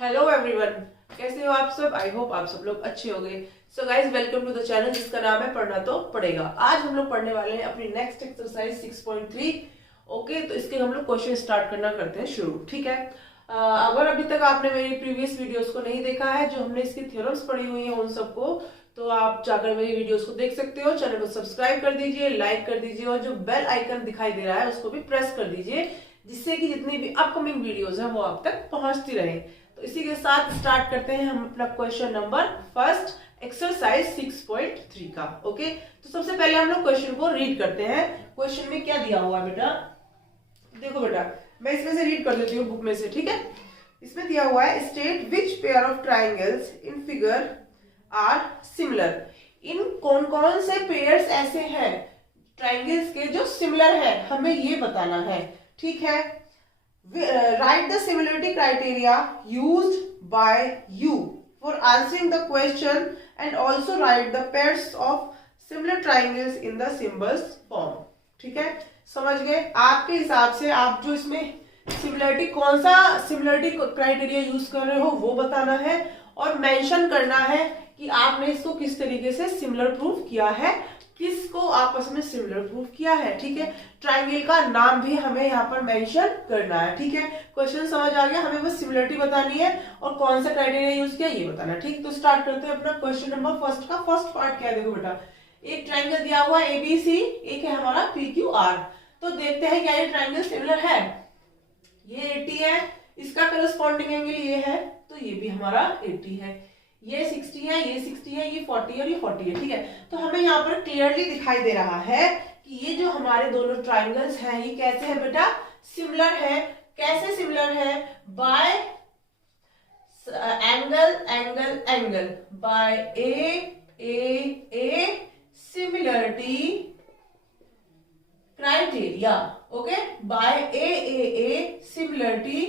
Hello everyone, कैसे हो आप सब। आई होप आप सब लोग अच्छे होंगे। So guys, welcome to the channel जिसका नाम है पढ़ना तो पड़ेगा। आज हम लोग पढ़ने वाले हैं अपनी नेक्स्ट एक्सरसाइज 6.3। ओके, तो इसके हम लोग क्वेश्चन स्टार्ट करते हैं शुरू। ठीक है। अगर अभी तक आपने मेरी प्रीवियस वीडियोस को नहीं देखा है, जो हमने इसकी थ्योरम्स पढ़ी हुई है उन सबको, तो आप जाकर मेरी वीडियोस को देख सकते हो। चैनल को सब्सक्राइब कर दीजिए, लाइक कर दीजिए और जो बेल आइकन दिखाई दे रहा है उसको भी प्रेस कर दीजिए, जिससे कि जितनी भी अपकमिंग वीडियोस है वो आप तक पहुंचती रहे। तो इसी के साथ स्टार्ट करते हैं हम अपना क्वेश्चन नंबर फर्स्ट एक्सरसाइज 6.3 का। ओके, तो सबसे पहले हम लोग क्वेश्चन को रीड करते हैं। क्वेश्चन में क्या दिया हुआ है बेटा, देखो बेटा, मैं इसमें से रीड कर देती हूँ बुक में से। ठीक है, इसमें दिया हुआ है state which pair of triangles in figure are similar. इन कौन कौन से पेयर्स ऐसे हैं ट्राइंगल्स के जो सिमिलर है, हमें ये बताना है। ठीक है, write the similarity criteria used by you for answering the question and also write the pairs of similar triangles in the symbols form। ठीक है, समझ गए। आपके हिसाब से आप जो इसमें सिमिलरिटी, कौन सा सिमिलरिटी क्राइटेरिया यूज कर रहे हो वो बताना है और मेंशन करना है कि आपने इसको किस तरीके से सिमिलर प्रूफ किया है, किसको आपस में सिमिलर प्रूफ किया है। ठीक है, ट्राइंगल का नाम भी हमें यहाँ पर मेंशन करना है। ठीक है, क्वेश्चन समझ आ गया, हमें बस सिमिलरिटी बतानी है और कौन सा क्राइटेरिया यूज किया ये बताना है। ठीक, तो स्टार्ट करते हैं अपना क्वेश्चन नंबर फर्स्ट का। फर्स्ट पार्ट क्या है, देखो बेटा, एक ट्राइंगल दिया हुआ है एबीसी, एक है हमारा पीक्यूआर। तो देखते हैं क्या ये ट्राइंगल सिमिलर है। ये 80 है, इसका करस्पॉन्डिंग एंगल ये है, तो ये भी हमारा 80 है। ये 60 है, ये 60 है, ये 40 है और ये 40 है। ठीक है, तो हमें यहाँ पर क्लियरली दिखाई दे रहा है कि ये जो हमारे दोनों ट्राइंगल्स हैं ये कैसे हैं बेटा, सिमिलर है। कैसे सिमिलर है, by angle angle angle, by A similarity criteria. Okay, by A similarity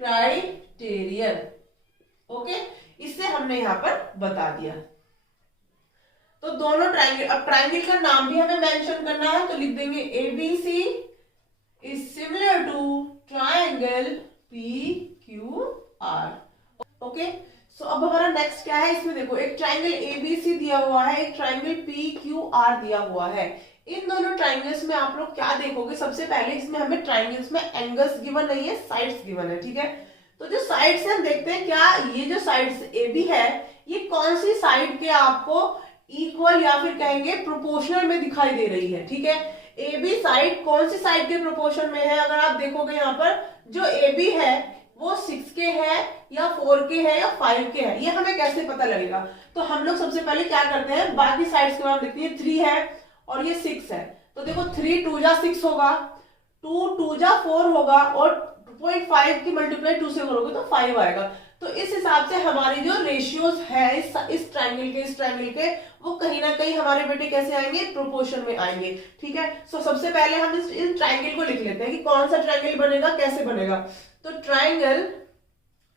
criterion. Okay, इससे हमने यहां पर बता दिया। तो दोनों ट्राइंगल, अब ट्राइंगल का नाम भी हमें मेंशन करना है, तो लिख देंगे ABC is similar to triangle PQR. Okay, so अब हमारा नेक्स्ट क्या है, इसमें देखो एक ट्राइंगल एबीसी दिया हुआ है, एक ट्राइंगल पीक्यूआर दिया हुआ है। इन दोनों ट्राइंगल्स में आप लोग क्या देखोगे, सबसे पहले इसमें हमें ट्राइंगल्स में एंगल्स गिवन नहीं है, साइड्स गिवन है। ठीक है, तो जो साइड से हम देखते हैं, क्या ये जो साइड ए बी है ये कौन सी साइड के आपको इक्वल या फिर कहेंगे प्रोपोर्शनल में दिखाई दे रही है। ठीक है, ए बी साइड कौन सी साइड के प्रोपोर्शन में है, अगर आप देखोगे यहाँ पर जो ए बी है वो 6 के है या 4 के है या 5 के है, ये हमें कैसे पता लगेगा। तो हम लोग सबसे पहले क्या करते हैं, बाकी साइड्स के बारे में देखते हैं। 3 है और ये 6 है, तो देखो 3 2 जा 6 होगा, 2 2 जा 4 होगा और 2.5 की मल्टीप्लाई 2 से करोगे तो 5 आएगा। तो इस हिसाब से हमारी जो रेशियोज है इस ट्राइंगल के वो कहीं ना कहीं हमारे बेटे कैसे आएंगे, प्रोपोर्शन में आएंगे। ठीक है, सो सबसे पहले हम इस ट्राइंगल को लिख लेते हैं कि कौन सा ट्राइंगल बनेगा, कैसे बनेगा। तो ट्राइंगल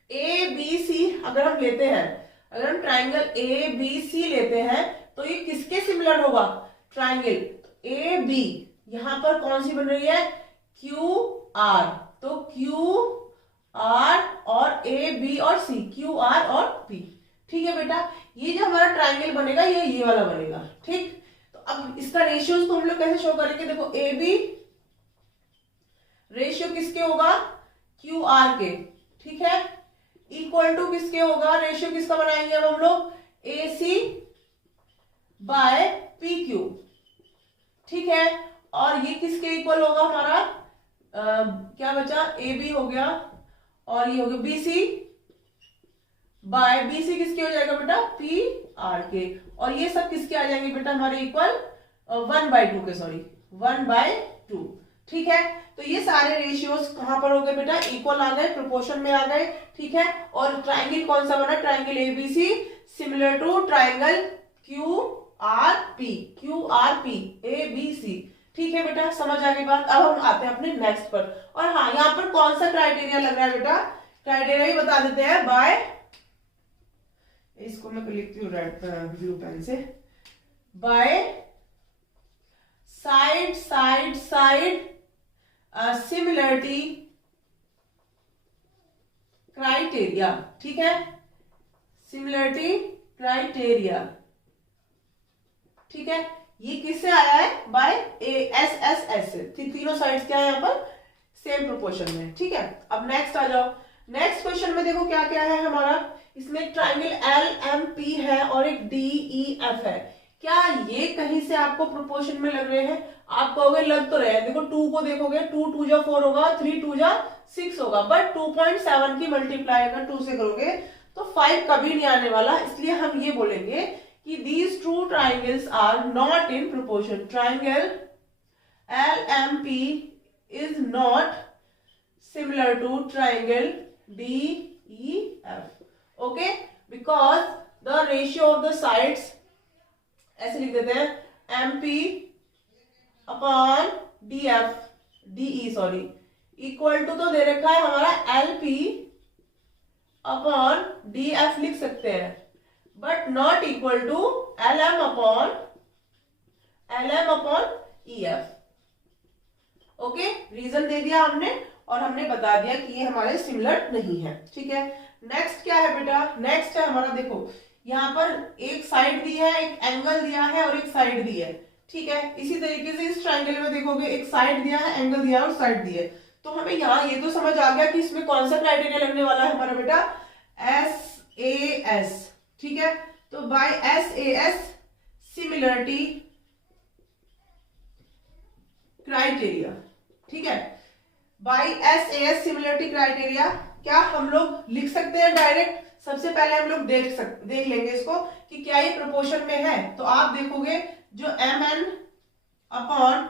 ए बी सी अगर हम लेते हैं, अगर हम ट्राइंगल ए बी सी लेते हैं तो ये किसके सिमिलर होगा, ट्राइंगल ए बी, यहां पर कौन सी बन रही है, क्यू आर। तो क्यू आर और ए बी और सी, क्यू आर और पी। ठीक है बेटा, ये जो हमारा ट्राइंगल बनेगा ये वाला बनेगा। ठीक, तो अब इसका रेशियोज को हम लोग कैसे शो करेंगे, देखो ए बी रेशियो किसके होगा, क्यू आर के। ठीक है, इक्वल टू किसके होगा, रेशियो किसका बनाएंगे अब हम लोग, ए सी बाय पी क्यू। ठीक है, और ये किसके इक्वल होगा हमारा, क्या बचा, ए बी हो गया और ये हो गया बीसी बाय बीसी, किसके हो जाएगा बेटा, पी आर के। और ये सब किसके आ जाएंगे बेटा हमारे इक्वल, 1/2 के, सॉरी 1/2। ठीक है, तो ये सारे रेशियोज कहां पर हो गए बेटा, इक्वल आ गए, प्रोपोर्शन में आ गए। ठीक है, और ट्राइंगल कौन सा बना, triangle ABC similar to triangle Q R P A B C. ठीक है बेटा, समझ आ गई बात। अब हम आते हैं अपने नेक्स्ट पर, और हाँ यहाँ पर कौन सा क्राइटेरिया लग रहा है बेटा, क्राइटेरिया ही बता देते हैं। बाय, इसको मैं लिखती हूँ रेड ब्लू पेन से, बाय साइड सिमिलरिटी क्राइटेरिया, ठीक है, सिमिलरिटी क्राइटेरिया, ठीक है, ये किससे आया है, बाय एस एस एस से, तीनों साइड्स क्या है यहाँ पर, सेम प्रोपोर्शन में, ठीक है। अब नेक्स्ट आ जाओ, नेक्स्ट क्वेश्चन में देखो क्या क्या है हमारा, इसमें ट्राइंगल एल एम पी है और एक डी ई एफ है, क्या ये कहीं से आपको प्रोपोर्शन में लग रहे हैं, आप कहोगे लग तो रहे हैं, देखो 2 को देखोगे, 2 2 जा 4 होगा, 3 2 जा 6 होगा, बट 2.7 की मल्टीप्लाई अगर 2 से करोगे तो 5 कभी नहीं आने वाला, इसलिए हम ये बोलेंगे कि these two triangles are not in proportion. Triangle LMP is not similar to triangle DEF. Okay, because the ratio of the sides ऐसे लिख देते हैं MP upon DE sorry equal to तो दे रखा है हमारा LP अपॉन DF लिख सकते हैं, but not equal to LM upon EF। Okay, reason दे दिया हमने और हमने बता दिया कि ये हमारे सिमिलर नहीं है, ठीक है। नेक्स्ट क्या है बेटा, नेक्स्ट है हमारा, देखो यहाँ पर एक साइड दी है, एक एंगल दिया है और एक साइड दी है, ठीक है। इसी तरीके से इस ट्रायंगल में देखोगे एक साइड दिया है, एंगल दिया है और साइड दी है, तो हमें यहाँ ये तो समझ आ गया कि इसमें कौन सा क्राइटेरिया लगने वाला है हमारा बेटा, SAS, ठीक है। तो बाय SAS सिमिलरिटी क्राइटेरिया, ठीक है, बाय SAS सिमिलरिटी क्राइटेरिया क्या हम लोग लिख सकते हैं डायरेक्ट, सबसे पहले हम लोग देख लेंगे इसको कि क्या ये प्रोपोर्शन में है, तो आप देखोगे जो MN upon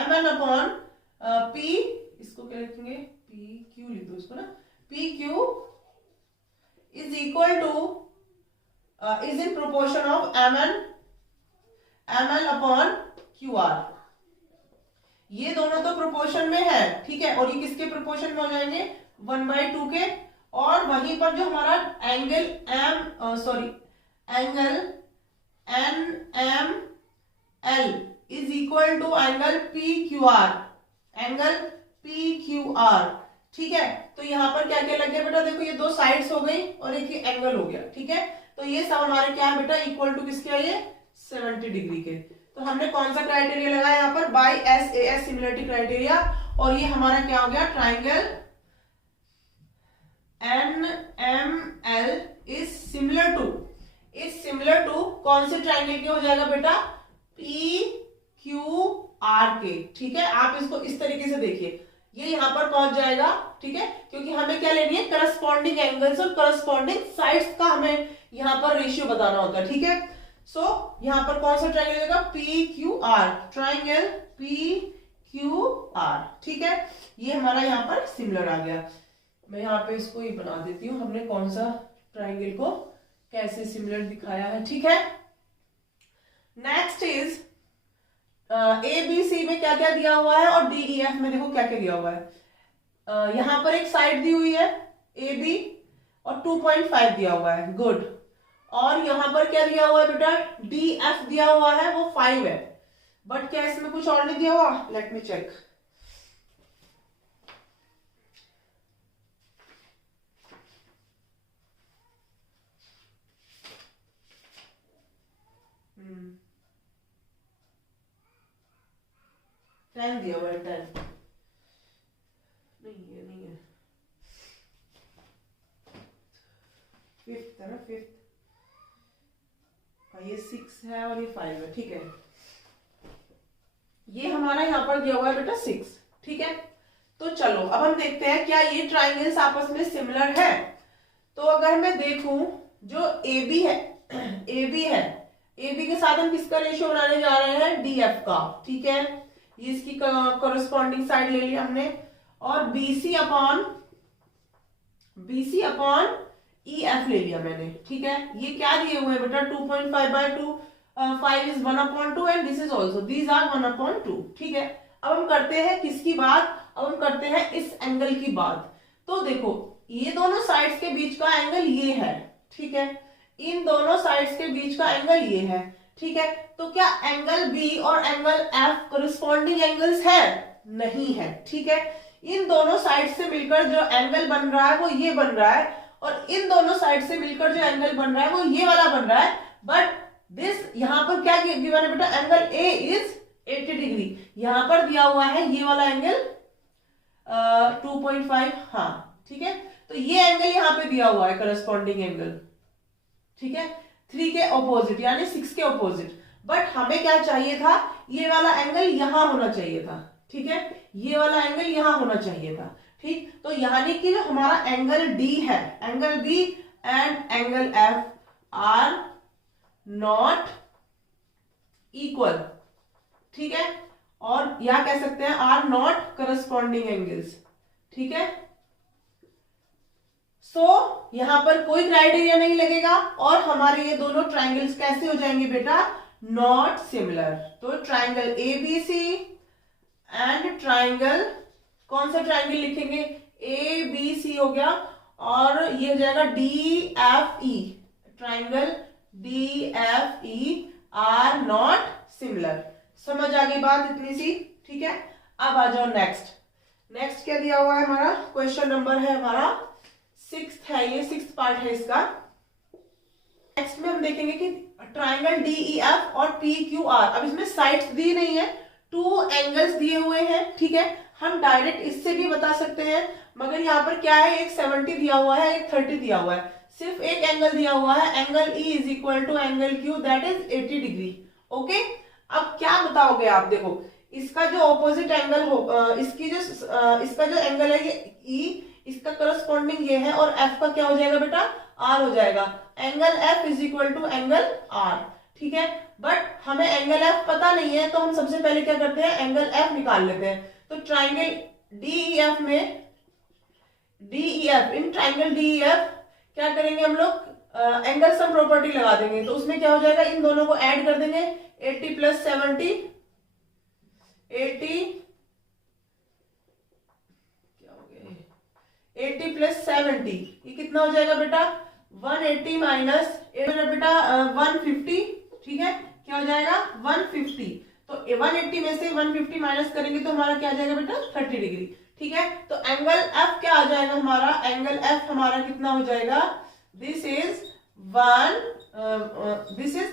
MN upon P, इसको क्या लिखेंगे, PQ लिख दो इसको ना, PQ is equal to is in proportion of ML upon QR, ये दोनों तो प्रोपोर्शन में है, ठीक है, और ये किसके प्रोपोर्शन में हो जाएंगे, 1/2 के, और वहीं पर जो हमारा angle angle NML is equal to angle PQR, angle PQR, ठीक है। तो यहाँ पर क्या क्या लग गया बेटा, देखो ये दो साइड्स हो गई और एक ही एंगल हो गया, ठीक है। तो ये सब हमारे क्या है बेटा, इक्वल टू किसके है, ये 70 डिग्री के। तो हमने कौन सा क्राइटेरिया लगाया यहाँ पर, बाय SAS सिमिलरिटी क्राइटेरिया, और ये हमारा क्या हो गया, triangle NML is similar to कौन से ट्राइंगल के हो जाएगा बेटा, PQR के, ठीक है। आप इसको इस तरीके से देखिए, ये यहां पर पहुंच जाएगा, ठीक है, क्योंकि हमें क्या लेनी है, करस्पॉन्डिंग एंगल्स और करस्पॉन्डिंग साइड्स का हमें यहां पर रेशियो बताना होता है, ठीक है। सो यहां पर कौन सा ट्रायंगल होगा, PQR, ट्रायंगल PQR, ठीक है। ये हमारा यहां पर सिमिलर आ गया। मैं यहाँ पे इसको ही बना देती हूँ, हमने कौन सा ट्रायंगल को कैसे सिमिलर दिखाया है, ठीक है। नेक्स्ट इज ABC में क्या क्या दिया हुआ है और DEF में देखो क्या क्या दिया हुआ है। यहां पर एक साइड दी हुई है AB और 2.5 दिया हुआ है, गुड। और यहां पर क्या दिया हुआ है बेटा, DF दिया हुआ है, वो 5 है, बट क्या इसमें कुछ और नहीं दिया हुआ, लेट मी चेक। टेन दिया हुआ है, 10 नहीं है, फिफ्थ है ना, फिफ्थ, ये 6 है और ये 5 है, ठीक है। ये हमारा यहाँ पर दिया हुआ है बेटा 6, ठीक है। तो चलो अब हम देखते हैं क्या ये ट्राइंगल्स आपस में सिमिलर है। तो अगर मैं देखूं जो AB है, AB के साथ हम किसका रेशियो बनाने जा रहे हैं, DF का, ठीक है। ये इसकी कॉरेस्पॉन्डिंग साइड ले लिया हमने, और BC अपॉन EF ले लिया मैंने, ठीक है। ये क्या दिए हुए हैं बेटा, 2.5/2, 5 is 1/2 and this is also, these are 1/2, ठीक है। अब हम करते हैं किसकी बात, अब हम करते हैं इस एंगल की बात। तो देखो ये दोनों साइड्स के बीच का एंगल ये है, ठीक है, इन दोनों साइड्स के बीच का एंगल ये है, ठीक है। तो क्या एंगल B और एंगल F कोरिस्पॉन्डिंग एंगल्स है, नहीं है, ठीक है। इन दोनों साइड से मिलकर जो एंगल बन रहा है वो ये बन रहा है, और इन दोनों साइड से मिलकर जो एंगल बन रहा है वो ये वाला बन रहा है। बट दिस यहां पर क्या गिवन है बेटा, एंगल ए इज 80 डिग्री। यहां पर दिया हुआ है ये वाला एंगल 2.5, हाँ ठीक है। तो ये एंगल यहां पे दिया हुआ है करस्पॉन्डिंग एंगल, ठीक है, 3 के ऑपोजिट यानी 6 के ऑपोजिट। बट हमें क्या चाहिए था, ये वाला एंगल यहां होना चाहिए था, ठीक है, ये वाला एंगल यहां होना चाहिए था, ठीक। तो यानी कि जो हमारा एंगल डी है, angle B and angle F are not equal, ठीक है, और या कह सकते हैं आर नॉट करस्पॉन्डिंग एंगल्स, ठीक है। सो यहां पर कोई क्राइटेरिया नहीं लगेगा और हमारे ये दोनों ट्राइंगल्स कैसे हो जाएंगे बेटा, नॉट सिमिलर। तो ट्राइंगल एबीसी एंड ट्राइंगल, कौन सा ट्राइंगल लिखेंगे, ए बी सी हो गया, और ये हो जाएगा D F E, triangle D F E R not similar. समझ आ गई बात इतनी सी, ठीक है। अब आ जाओ नेक्स्ट। नेक्स्ट क्या दिया हुआ है हमारा, क्वेश्चन नंबर है हमारा 6 है, ये 6th पार्ट है इसका। नेक्स्ट में हम देखेंगे कि ट्राइंगल डी ई एफ और पी क्यू आर, अब इसमें साइड्स दी नहीं है, 2 एंगल्स दिए हुए हैं, ठीक है। हम डायरेक्ट इससे भी बता सकते हैं, मगर यहाँ पर क्या है, एक 70 दिया हुआ है, एक 30 दिया हुआ है, सिर्फ एक एंगल दिया हुआ है, angle E is equal to angle Q that is 80 degree, okay. अब क्या बताओगे आप, देखो इसका जो ऑपोजिट एंगल हो, इसका जो एंगल है ये ई, इसका करस्पॉन्डिंग ये है, और एफ का क्या हो जाएगा बेटा, आर हो जाएगा। Angle F is equal to angle R, ठीक है। बट हमें एंगल एफ पता नहीं है, तो हम सबसे पहले क्या करते हैं, एंगल एफ निकाल लेते हैं। तो ट्राइंगल डीईएफ में, डीईएफ, इन ट्राइंगल डीईएफ क्या करेंगे हम लोग, एंगल सम प्रॉपर्टी लगा देंगे। तो उसमें क्या हो जाएगा, इन दोनों को ऐड कर देंगे, 80 प्लस 70, 80 प्लस 70, ये कितना हो जाएगा बेटा, 180 माइनस बेटा 150, ठीक है, क्या हो जाएगा 150। तो 180 में से 150 माइनस करेंगे तो हमारा क्या आ जाएगा बेटा 30 डिग्री, ठीक है। तो एंगल एफ क्या आ जाएगा हमारा, एंगल एफ हमारा कितना हो जाएगा, दिस इज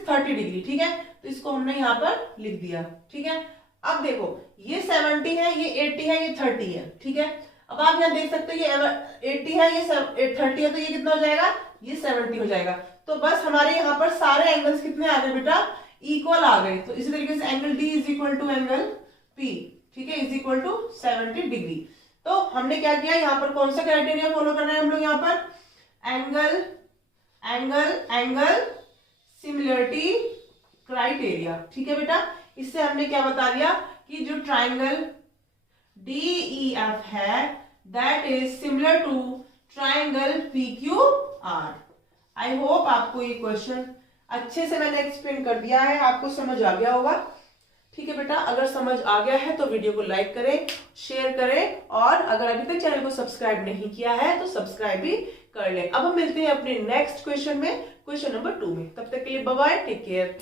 30 डिग्री, ठीक है। तो इसको हमने यहाँ पर लिख दिया, ठीक है। अब देखो ये 70 है, ये 80 है, ये 30 है, ठीक है। अब आप यहाँ देख सकते हो ये 80 है, ये 30 है, तो ये कितना हो जाएगा, ये 70 हो जाएगा। तो बस हमारे यहाँ पर सारे एंगल्स कितने आ गए बेटा, इक्वल आ गए। तो इसी तरीके से angle D is equal to angle P, ठीक है, इज इक्वल टू 70 डिग्री। तो हमने क्या किया, यहाँ पर कौन सा क्राइटेरिया फॉलो कर रहे हैं हम लोग, यहाँ पर angle angle angle similarity criteria, ठीक है बेटा। इससे हमने क्या बता दिया कि जो ट्राइंगल DEF है that is similar to triangle PQR। I hope आपको ये क्वेश्चन अच्छे से मैंने एक्सप्लेन कर दिया है, आपको समझ आ गया होगा, ठीक है बेटा। अगर समझ आ गया है तो वीडियो को लाइक करें, शेयर करें, और अगर अभी तक चैनल को सब्सक्राइब नहीं किया है तो सब्सक्राइब भी कर लें। अब हम मिलते हैं अपने नेक्स्ट क्वेश्चन में, क्वेश्चन नंबर 2 में। तब तक के लिए बाय बाय, टेक केयर।